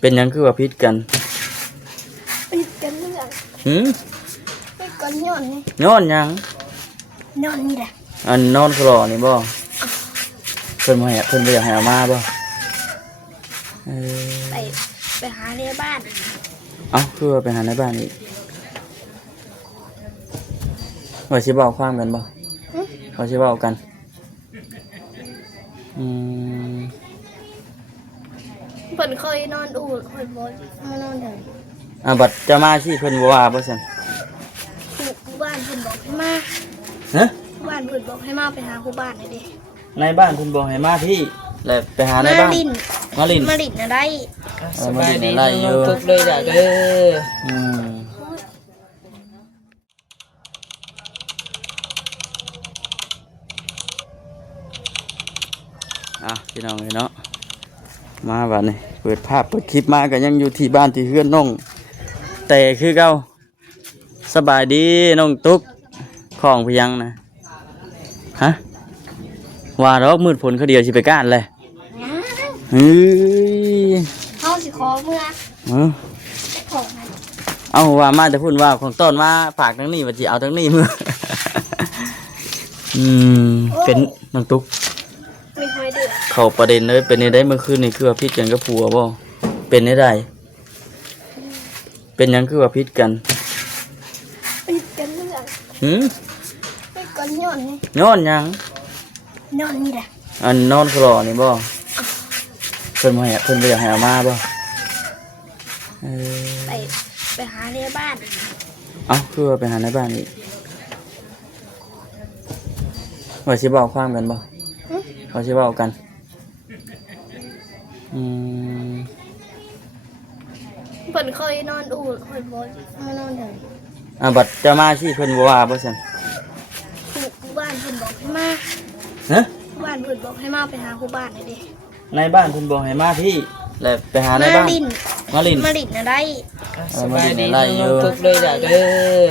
เป็นหยังคือว่าพิษกันปิดกันเรื่องปิดกันย้อนนี่ย้อนหยังย้อนนี่แหละอันนอนคลอนี่บ่เพิ่นบ่ให้เพิ่นบ่อยากให้เอามาบ่ไปหาในบ้านเอ้าคือว่าไปหาในบ้านอีกว่าสิเว้าความกันบ่เขาสิเว้ากันเพิ่นเคยนอนอู่เพิ่นบ่มานอนเด้อบัดจะมาสิเพิ่นบ่ว่าบ่ซั่นผู้บ้านเพิ่นบอกให้มาฮะบ้านเพิ่นบอกให้มาไปหาผู้บ้านนี่ดิในบ้านเพิ่นบอกให้มาพี่แล้วไปหาในบ้านมาลินน่ะได้สบายดีน้องทุกเลยจ้ะเด้อพี่น้องเนาะมาบัดนี้เปิดภาพเปิดคลิปมาก็ยังอยู่ที่บ้านที่เฮือนน้องแต่คือเก่าสบายดีน้องตุ๊กของพยังนะฮะว่าดอกมืดฝนเขาเดียวสิไปก้านเลยเฮ้ยเฮาสิขอเมื่อของเอาว่ามาจะพูดว่าของต้นมาฝากทั้งนี้ว่าสิเอาทั้งนี้มือเป็นน้องตุ๊กไม่ค่อยเดือดเข้าประเด็นเลยเป็นในได้เมื่อคืนนี่คือว่าพิษกันกับผัวบ่เป็นในได้เป็นยังคือว่าพิษกันปิดกันเรื่องปิดกันย้อนนี่ย้อนยังย้อนนี่แหละอันนอนคลอนี่บ่เพิ่นบ่ให้เพิ่นบ่อยากให้เอามาบ่ไปหาในบ้านเอ้าคือว่าไปหาในบ้านอีกว่าสิเว้าความกันบ่เขาสิเว้ากันเพิ่นเคยนอนอู่เพิ่นบ่มานอนเด้อบัดจะมาสิเพิ่นบ่ว่าบ่ซั่นผู้บ้านเพิ่นบอกให้มาฮะผู้บ้านเพิ่นบอกให้มาไปหาผู้บ้านนี่ดิในบ้านเพิ่นบอกให้มาพี่แล้วไปหาในบ้านมาลินน่ะได้สบายดีน้องทุกเลยจ้ะเด้อ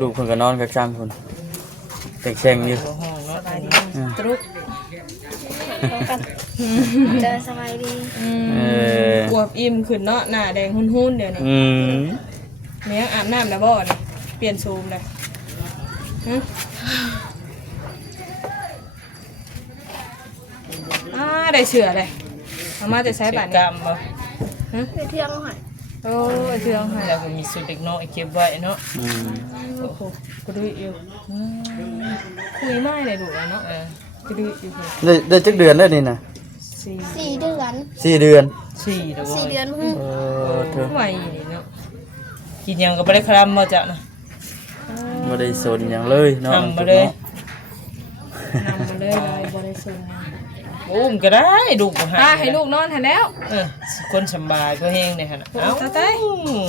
ลูกเพิ่นก็นอนกับจ้างเพิ่นแซงๆอยู่ตรุกเจอสบายดีอวบอิ่มขึ้นเนาะหน้าแดงหุ่นๆเดี๋ยวนี้เนี้ยอาบน้ำแล้วบ่นี่เปลี่ยนโซมเลยได้เชื่อเลยเอามาจะใช้บัตรกรรมบ่ไปเที่ยงหอยโอ้เที่ยงหอยแล้วก็มีสุดเด็กน้อยเก็บไว้เนาะโอ้โหก็ดูอยู่คุยไม่เลยดูเนาะก็ดูอยู่ได้จักเดือนได้นี่นะ4 เดือน4 เดือน4 เดือนเธอไหวนี่เนาะกินยังก็ไม่ได้คลำมาจ้ะนะไม่ได้สนอย่างเลยเนาะนำมาเลยบ่ได้สนอุ้มก็ได้ลูกให้ลูกนอนทันแล้วคนสบายก็แห้งเลยฮะเอาตาใจ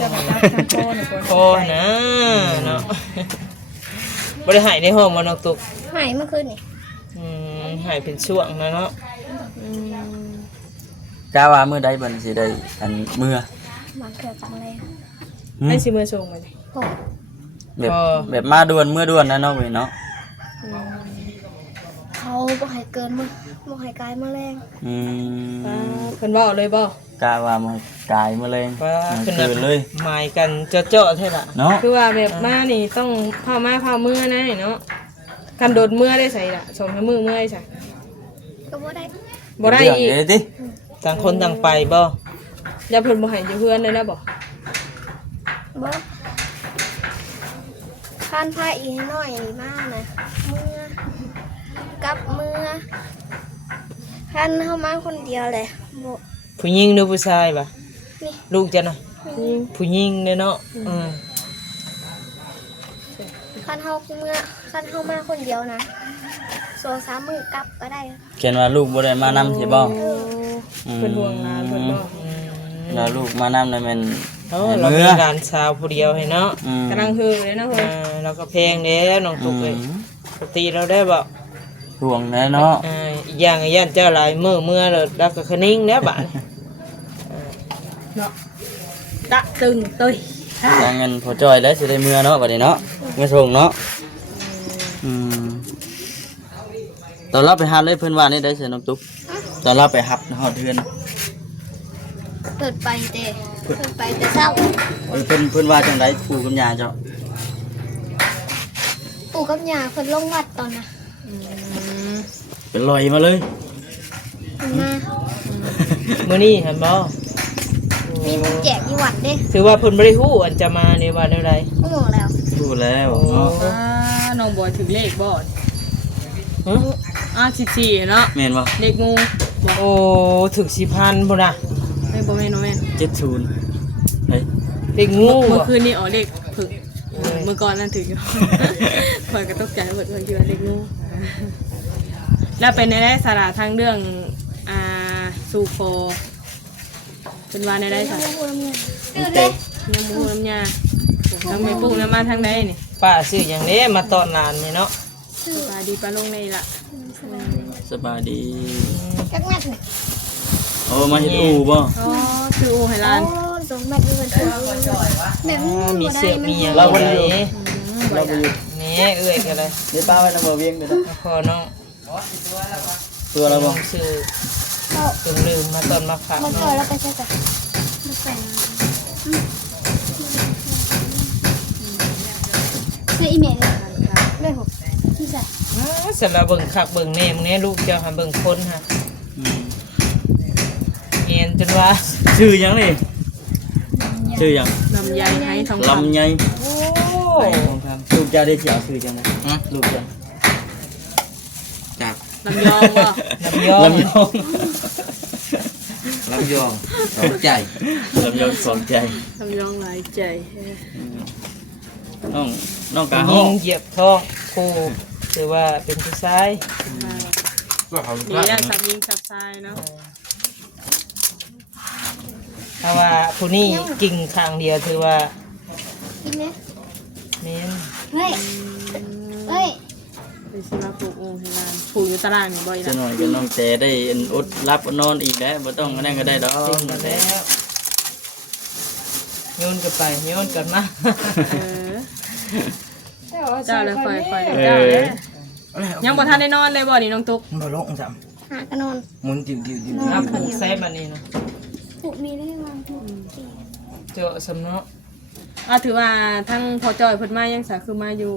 จะมาจับทำโอ้นะเนาะบ่ได้หายในห้องมันนกตุกหายเมื่อคืนนี่หายเป็นช่วงนะเนาะจ้าว่าเมื่อใดบันสิได้อันเมื่อมาเกิดจังเลยให้สิเมื่อส่งมาดิแบบมาด่วนเมื่อด่วนนะเนาะเว้ยเนาะเขาบ่ให้เกินมื้อบ่ให้กายมื้อแรงเพิ่นเว้าเลยบ่กะว่ามันกายมื้อแรงตื่นเลยหมายกันเจาะๆแท้ล่ะเนาะคือว่าแบบมานี่ต้องพามาพามื้อนะเนาะกันโดดมื้อได้ใส่ล่ะส่งให้มื้อได้ใส่ก็บ่ได้อีกต่างคนต่างไปบ่อย่าเพิ่นบ่ให้อยู่เพื่อนเลยนะบ่ทานพาอีกหน่อยมากนะมื้อกับมื้อท่านเข้ามาคนเดียวเลยผู้หญิงหรือผู้ชายปะลูกจะนะผู้หญิงเนาะท่านเข้ามาคนเดียวนะ2-3 มื้อกลับก็ได้เขียนว่าลูกบ่ได้มานำสิบ่เป็นห่วงงานเพิ่นบ่แล้วลูกมานำได้แม่นเรามีการสาวผู้เดียวให้เนาะกำลังฮือเลยเนาะเพิ่นเราก็แพงเด้น้องตุ๊กเอ้ยปกติเราได้บ่ห่วงแน่เนาะอีกอย่างย่านเจ้าหลายเมื่อเลยแล้วก็คนิ่งแล้วบ้านเนาะตะตึงตุ้ยเงินพอจอยแล้วสิได้เมื่อเนาะบัดนี้เนาะเมื่อส่งเนาะตอนรับไปหาเลยเพิ่นว่านี่ได้เสียน้องตุ๊ก ตอนเราไปหับฮอดเทือน เปิดไปแต่เช้า เพิ่นว่าจังไดปู่กับย่าเจ้า ปู่กับย่าเพิ่นลงวัดตอนน่ะ เป็นลอยมาเลย เพิ่นมา มื้อนี้เห็นบ่ มีเพิ่นแจกที่วัดเด้ ถือว่าเพิ่นบ่ได้ฮู้อันจะมาในว่าแนวใด โอ้แล้ว พูดแล้วเนาะ น้องบอยถึงเลขบ่14เนาะ แม่นบ่ เลขงู โอ้ถึง4,000พุ่นน่ะ ไม่บ่แม่นบ่แม่น 70เฮ้ย เด็กงู เมื่อ บ่ คืนนี้ออกเลขผึกเมื่อก่อนนั่นถึงอยู่ ข่อยก็ตกใจเบิดเพิ่นคิดว่าเลขงูแล้วเป็นในได้สาระทางเรื่องสู่โคเป็นว่าในได้สาระ ตื่นเลย น้ำมูน้ำยาทางไปปลูกน้ำมาทางใดนี่ ป้าซื้อหยังเด้มาต้อนหลานนี่เนาะ ปลาดีปลาลงในละ สบายดี จักแม่น โอ้มาเฮ็ดอู่บ่ อ๋อคืออู่ไหหลาน โอ้สงแม่นเพิ่นช่วยแม่ มีเสื้อมีหยัง เรา บ่ บ่ ได้ อยู่เราบ่อยู่ นี่เอ้ยก็เลย เดี๋ยวป้าไว้นำบ่เวียงเด้อ ขอน้อง ตัวเราบ่ ซื้อเครื่องดื่มมาต้อนมาฝาก มัน น้ เกิ อ ด ง แล้วไปใช่จ้ะมันใส่เสื้ออีเมลเลยหกที่ใส่ เสร็จแล้วเบิ่งคักเบิ่งแหน่มึงแน่ลูกเจ้าหันเบิ่งคนฮะ อืม เอ็นจนว่า ชื่อหยังนี่ชื่อหยัง ลำไยให้ทองคำ ลำไย โอ้ ลูกเจ้าได้สิเอาชื่อจังได๋ลูกเจ้า จาก ลำยองบ่ น้ำยอง ลำยอง ลำยองสองใจ ลำยองสองใจ ลำยองหลายใจ น้องกาห้ ยิ อง งเหยียบท้องคู่ถือว่าเป็นผู้ชาย ดีได้สับยิงสับทรายเนาะ ถ้าว่าผู้นี้กิ่งข้างเดียวถือว่า กินไหม เน้น เฮ้ยเฮ้ย เป็นสิมาปลูกอู่ให้หลานปลูกอยู่ตารางนี่บ่อย จะ ละ หน่อยก็น้องแต่ได้อันอดรับอดนอนอีกแล้วบ่ต้องอันนั้นก็ได้ดอก จริงมาแล้วโยนกันไปโยนกันมา เออเจ้าเลยคอยเจ้าเลยยังบ่ทันได้นอนเลยบ่นี่น้องตุ๊ก มาลงจ หากระนอน ำมุนจิ้วจิ้วจิ้ว น้ำผูกเซฟอันนี้เนาะ ผูกมีได้วางผูก เจาะสำเนาะ ถือว่าทั้งพอจอยเพิ่นมายังสาคือมาอยู่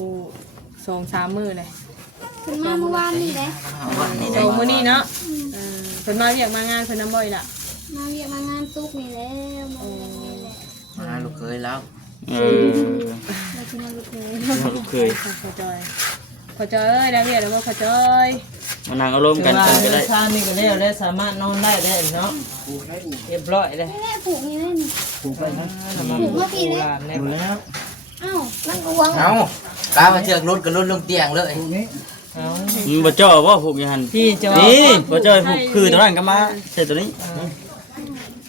2-3 มื้อเลย ถึงมาเมื่อวานนี่เลย โตมื้อนี้เนาะเพิ่นมาเรียกมางานเพิ่นน้ำบ่อยล่ะ มาเรียกมางานตุ๊กนี่แล้วมาเลยแหละ มาลูกเคยแล้ว เออ เราจะมาลูกเลย ลูกเคย พอจอยเอ้ยได้เรียกแล้วบ่พอจอย มานั่งอารมณ์ ถือ กัน ว่า ก็ได้ ชาตินี่ก็แล้วได้สามารถนอนได้แล้วเนาะเรียบร้อยเลย แม่ผูกนี่เลยนี่ ผูกไปนะ ผูกหลานได้ หมด ปะ แล้ว อ้าวนั่นก็วาง เอาตามาเชือกรถกับรถลงเตียงเลย เอา มันบ่จ่อบ่ผูกอยู่หั่น พี่จะว่า นี่บ่จ่อผูกคือตัวนั้นก็มาใส่ตัวนี้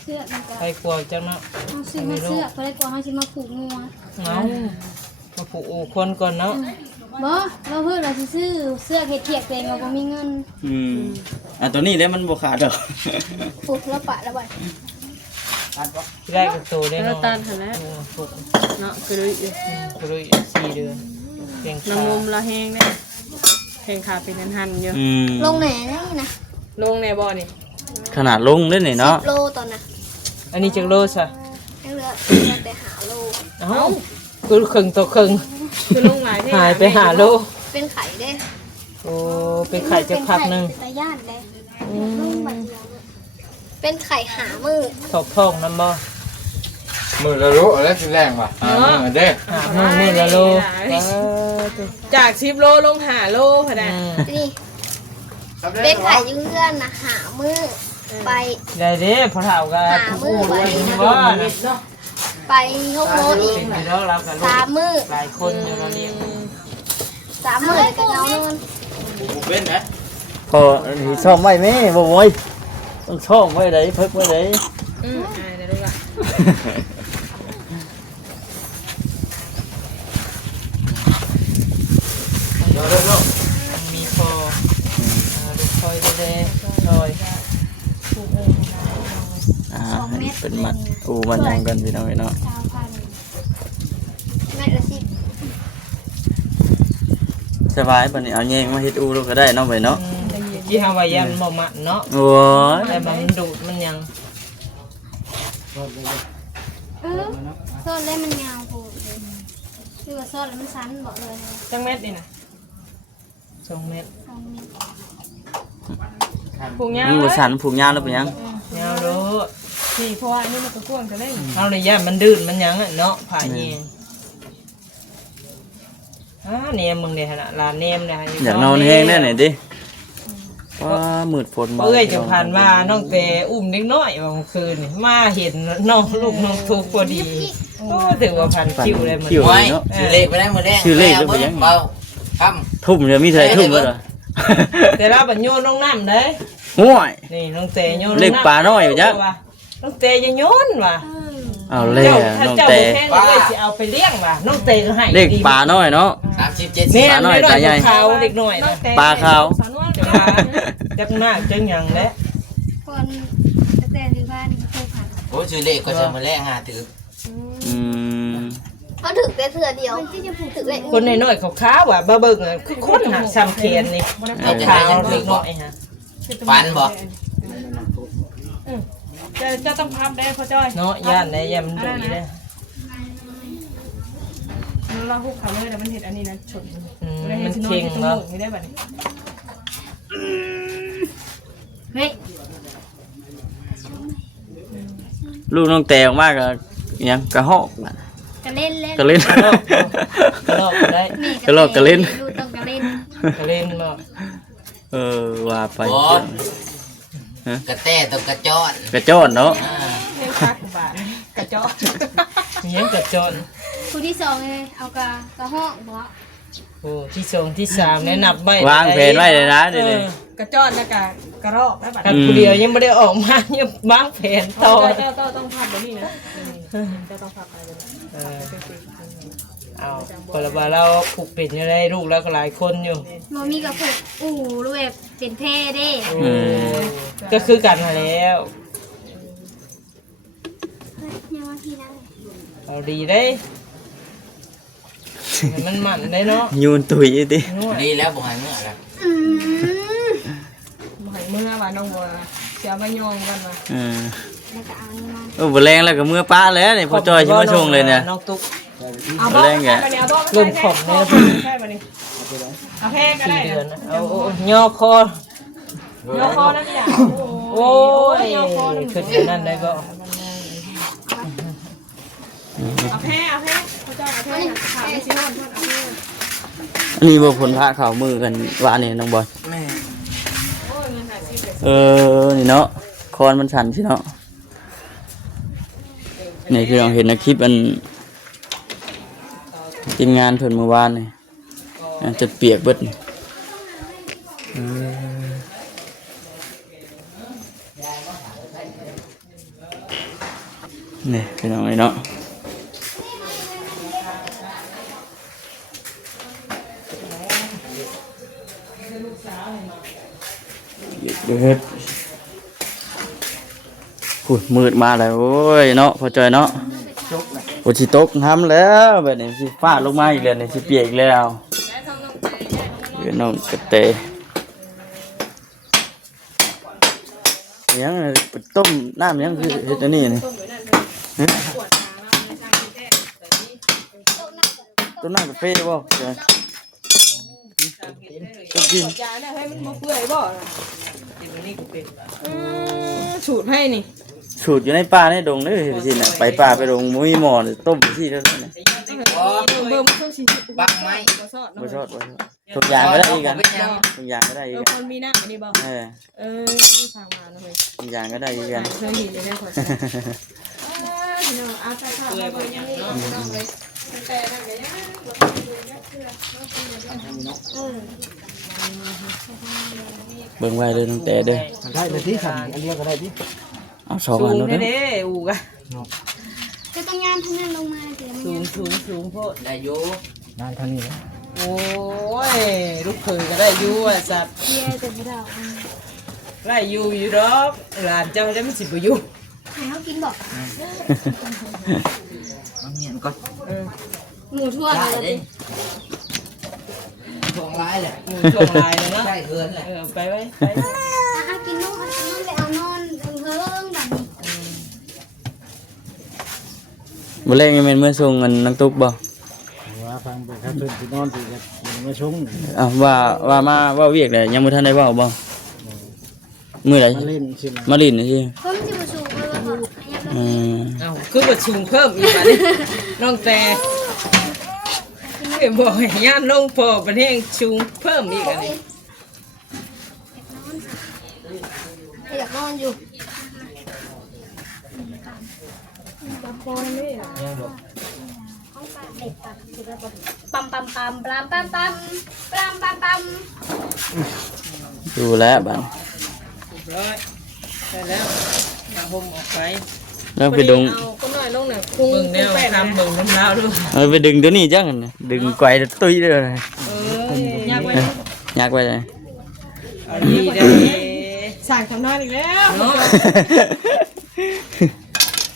เสื้อมันก็ ไปกลัวจังเนาะ เอาซื้อมาเสื้อก็เลยกลัวเขาจะมาผูกงัว เอามาผูกอูคนก่อนเนาะ บ่เราเพื่อนเราสิซื้อเสื้อเขียกตัวเองเราบ่มีเงิน อืมตัวนี้แล้วมันบ่ขาดดอก ผูกแล้วปะแล้วบ่ ที่แรกก็โตได้ แล้ว เนาะ ตันหั่นแหล้ว ผูก เนาะคือด้วย ก็เลย4 เดือนเพียง น้ำนมละแห้งเด้แห้งขาเป็นหันๆอยู่ อืม ลงไหนนี่นะ ลงในบ่อนี่ ขนาดลงเด้นี่เนาะ โลตอนน่ะ อันนี้จักโลซะ ยังเหลือแต่หาโล เอ้าคือครึ่งต่อครึ่ง คือลงหลายเท่ หายไปหาโล เป็นไข่เด้ โอ้เป็นไข่จะพักหนึง เป็นตาย่านเด้เป็นไข่หามือ ถอกท้องน้ำบ่ มือละรู้แล้วสิแรงว่ะมือเด้ หามื้อละโล จาก10 โลลง5 โลพะนะ นี่เป็นไข่ยืเลื่อนนะหามือไป ได้เด้พอเฒ่าก็ หามือไป ว่านะ ไป6 โลอีก เป็นไปแล้วเรากับลูก 3 มือ หลายคนอยู่เราเรียน 3 มือกับเงาเงิน เป็นนะ พอนี่ซ่อมไว้แม่บ่โว้ยต้องซ่อมไว้ได้เพิกไว้ได้ อายได้ลูกอ่ะ มีพอลูกคอยเด้ๆซอย เป็นมัดอูมันยังกันพี่น้องเนาะ แม่ละสิ สบายปานนี้เอาแยงมาเฮ็ดอูเราก็ได้เนาะไปเนาะ จ ที่ฮาวายันบ่มันเนาะ โอ้ย แต่มันดูดมันยัง โซ่เล่นมันยาวโหดเลยคือว่าโซ่แล้วมันสั้นบอกเลย จังเม็ดนี่นะ2 เม็ด ผูกยาว มื เล อย สันผูกยาวแล้วเป็นยัง ยาวโลด นี่เพราะว่านี่มันก็กว้างจะเล่น เฮาในย่านมันดื้นมันยังเนาะผ่าแยงเนมมึงเนี่ยนะลาเนมเนี่ย อยากนอนแห้งแน่หน่อยดิว่ามืดฝนมา เอ้ยจะผ่านมาน้องเตอุ้มเด็กน้อยบางคืนมาเห็นน้องลูกน้องทุกพอดีโอ้ถือว่าพันคิวเลยมัน คิว ไว้ เนาะ ชื่อเลขไปได้หมดแล้ว ชื่อเลขแล้วไปยัง เบาค ทุ่มเดี๋ยวมีเท่าไหร่ทุ่มแล้วเหรอ แต่เราบัญโยนน้องน้ำเลย ห่วย นี่น้องเตโยน เลขปลาน้อยไปจ้ะ น้องเตจะโยนว่ะ เอาเลย ถ้า น้อง เจ้า เต แพงเลยจะเอาไปเลี้ยงว่ะน้องเตก็ให้ เลขปลาน้อยเนาะ 37 เนี่ย ปลาน้อย ไม่ ปลาใหญ่ ขาวเด็กน้อยนะ ปลาขาว สาวนวล จังมาจังมากจังหยังแล้ว คนแต่ที่บ้านนี่เคยผ่าน โอ้ชื่อเลขก็จะมาแลกหาถือ อืม เขาถึกแต่เถื่อเดียวถึกเลย คนน้อยๆขาวๆว่ะบ้าเบิ่งอ่ะคือคนหักซ้ำเขียนนี่ขาวเด็กน้อยฮะ ฟันบ่ จะต้องพับได้พ่อจ้อย เนาะย่านได้ย่านมันดุยได้ เราหุบเขาเลยแต่มันเห็นอันนี้นะชน มันเค็ง เนาะ เนาะ ไม่ได้แบบนี้ เฮ้ย ลูกน้องแตออกมากก็ยังกระหอกน่ะ กระเล่นเล่น กระเล่น กระลอกก็ได้ กระโลกกระเล่น ดูต้องกระเล่น กระเล่นเนาะ เออว่าไป กระแตตกระจอน กระโจนเนาะ เล่นคักบาทกระจอก เงี้ยกระจอน คู่ที่สองเลยเอากระห้องบอก โอ้ที่สองที่สามเนี่ยนับใบ วางแผนไว้เลยนะเดี๋ยวนี้ กระจอกแล้วก็กระรอกได้บัด อันผู้เดียวยังไม่ได้ออกมายังวางแผนต่อ เจ้าต้องพับแบบนี้นะเจ้าต้องพับอะไรแบบนี้ เอาคนละบาเราผูกปิดอยู่ได้ลูกแล้วก็หลายคนอยู่ โมมีกับผูกรูปแบบเป็นเพศเด้ ก็คือกันมาแล้ว ยังว่าพี่ได้ เอาดีได้มันมันได้เนาะ ยูนตุยดิ ดีแล้วบ่ให้เมื่อแล้ว บ่ให้เมื่อว่าน้องบัวเสียไปยองกันมา แล้วก็เอานี่มา โอ้บ่แรงแล้วก็มือป้าแล้วนี่พอจอยชิมาชงเลยเนี่ย น้องตุ๊ก เอาบ่ไปเนี่ยเอาบ่ เริ่มขอบเนี่ย แค่บัดนี้เอาแค่ก็ได้ 4 เดือนนะเอาย่อคอย กคอนะพี่อ่ะ โอ้ยขึ้นอย่างนั้นได้ก็ เอาแค่พระเจ้าเอาแค่ถามไม่ชิโน่นเอาแค่ อันนี้บ่ผลพระเข้ามือกันว่านี่น้องบอย แม่ นี่เนาะคอนมันสั่นสิเนาะนี่คือเราเห็นในคลิปอันทีมงานเพิ่นเมื่อวานนี่จะเปียกเบิดนี่นี่คือน้องไอ้เนาะเดือดพูดมืดมาแล้วโอ้ยเนาะพอจอยเนาะโอ้สิตกห้ำแล้วแบบนี้สิฟาดลงมาอีกแล้วนี่สิเปียกอีกแล้วเดี๋ยวน้องกระเตะยังต้มน้ำยังคือเฮ็ดอันนี้นี่ต้มน้ำกาแฟบ่ใช่ต้มกิน ยาเนี่ยให้มันมาเปื่อยบ่สูตรให้นี่ สูตรอยู่ในป่าในดงเด้อเห็นสิน่ะไปป่าไปดงมุ้ยหม้อนี่ต้มสิเท่านั้นน่ะ เบิ่มช่วงสิ บังไม้ บ่ซอด บ่ เนาะ ชอบบ่ชอบทุกอย่างก็ได้อีกกัน เป็นยัง ทุกอย่างก็ได้อีกกัน คนมีหน้าอันนี้บ่ เออ ทางมาเนาะเฮ้ย ทุกอย่างก็ได้อีกกัน เคยเห็นอยู่ในคนพี่น้องอาซาค่ะบ่ยังนี่น้องเลยแต่นั่นก็ยัง เบิ่งไว้เด้อน้องแต่เด้อ ได้เลยที่ขันอันเดียวก็ได้ที่ เอาสอง สู อัน ง เนาะ นี่ เด้อ เด้อูกะ จะต้องงานทั้งนั้นลงมาเดี๋ยวมัน สูงโพด ได้อยู่ ได้เท่านี้นะ โอ้ยลูกเคยก็ได้อยู่อ่ะสัตว์ เยี่ยแต่ไม่ได้ ได้อยู่ดอกหลานเจ้าจะไม่สิบอยู่ ให้เขากินบอก เอาเงียนก่อน หมูทั่ว ได้ เลย เด้ ช่วงร้ายแหละ ช่วงลายเลยเนาะ ใช่เกินแหละ ไปไว้ไป เอากินนมเลยเอานอนเฮิงแบบนี้ บ่แรงยังแม่นเมื่อส่งเงินนังตุกบ่ ว่าฟังไปครับเพิ่นสินอนสิก็มาชง อ่ะว่ามาว่าเวียกแหละยังบ่ทันได้เว้าบ่มื้อใด มาเล่นสินะ มาลิ้นนี่สิ เพิ่มจะมาสูงเลยบอก อืม เอ้าคือบ่ชุงเพิ่มอีกบัดนี้น้องแต่เอ้ยบ่ให้ย่านลงพอประเทศชุงเพิ่มอีกอันนี้ อยากนอนอยู่ปั๊มปั๊มปั๊มปั๊มปั๊มปั๊มปั๊มปั๊มปั๊ม ดูแล้วบัด ร้อยได้แล้วเอาห่มออกไป แล้วไปดึง เอาก็น้อยลงน่ะคุง เบิ่งแนวทำเบิ่งน้ำลาวด้วย เอาไปดึงตัวนี้จังน่ะดึงไกวตุ้ยเลย ยากไว้ ยากไปเลย เอาดีได้ สั่งคำนอนอีกแล้ว เนาะ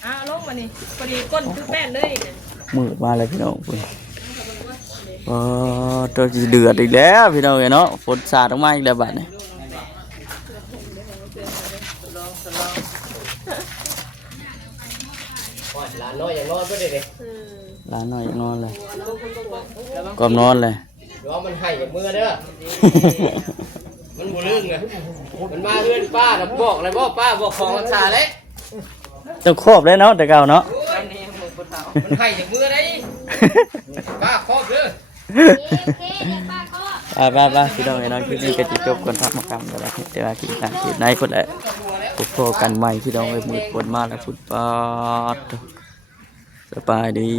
อ้าวลงมานี่พอดีก้นคือแป้นเลยเนี่ย มืดมาเลยพี่น้องพุ่นตัวสิเดือดอีกแล้วพี่น้องเนาะฝนสาดออกมาอีกแล้วบัดนี้ หลานน้อยอย่างนอนก็ได้เลย หลานน้อยนอนเลยก่อนนอนเลย ร้องมันให้กับมือเด้อ มันบ่ลึงนะมันมาเพื่อนป้าน่ะบอกเลยบอกป้าบอกของรักษาเลย ต้องครอบเลยเนาะแต่เก่าเนาะ มันให้จากมือได้ป้าครอบเด้อ เคเด็กป้าก็ ไปพี่น้องเนาะคลิปนี้ก็จะจบก่อนทักมากรรมแล้วนะเดี๋ยวคลิปหน้าคลิปไหนก็ได้พบกันใหม่พี่น้องเอ้ยมืดฝนมาแล้วฝนปาดสบายดี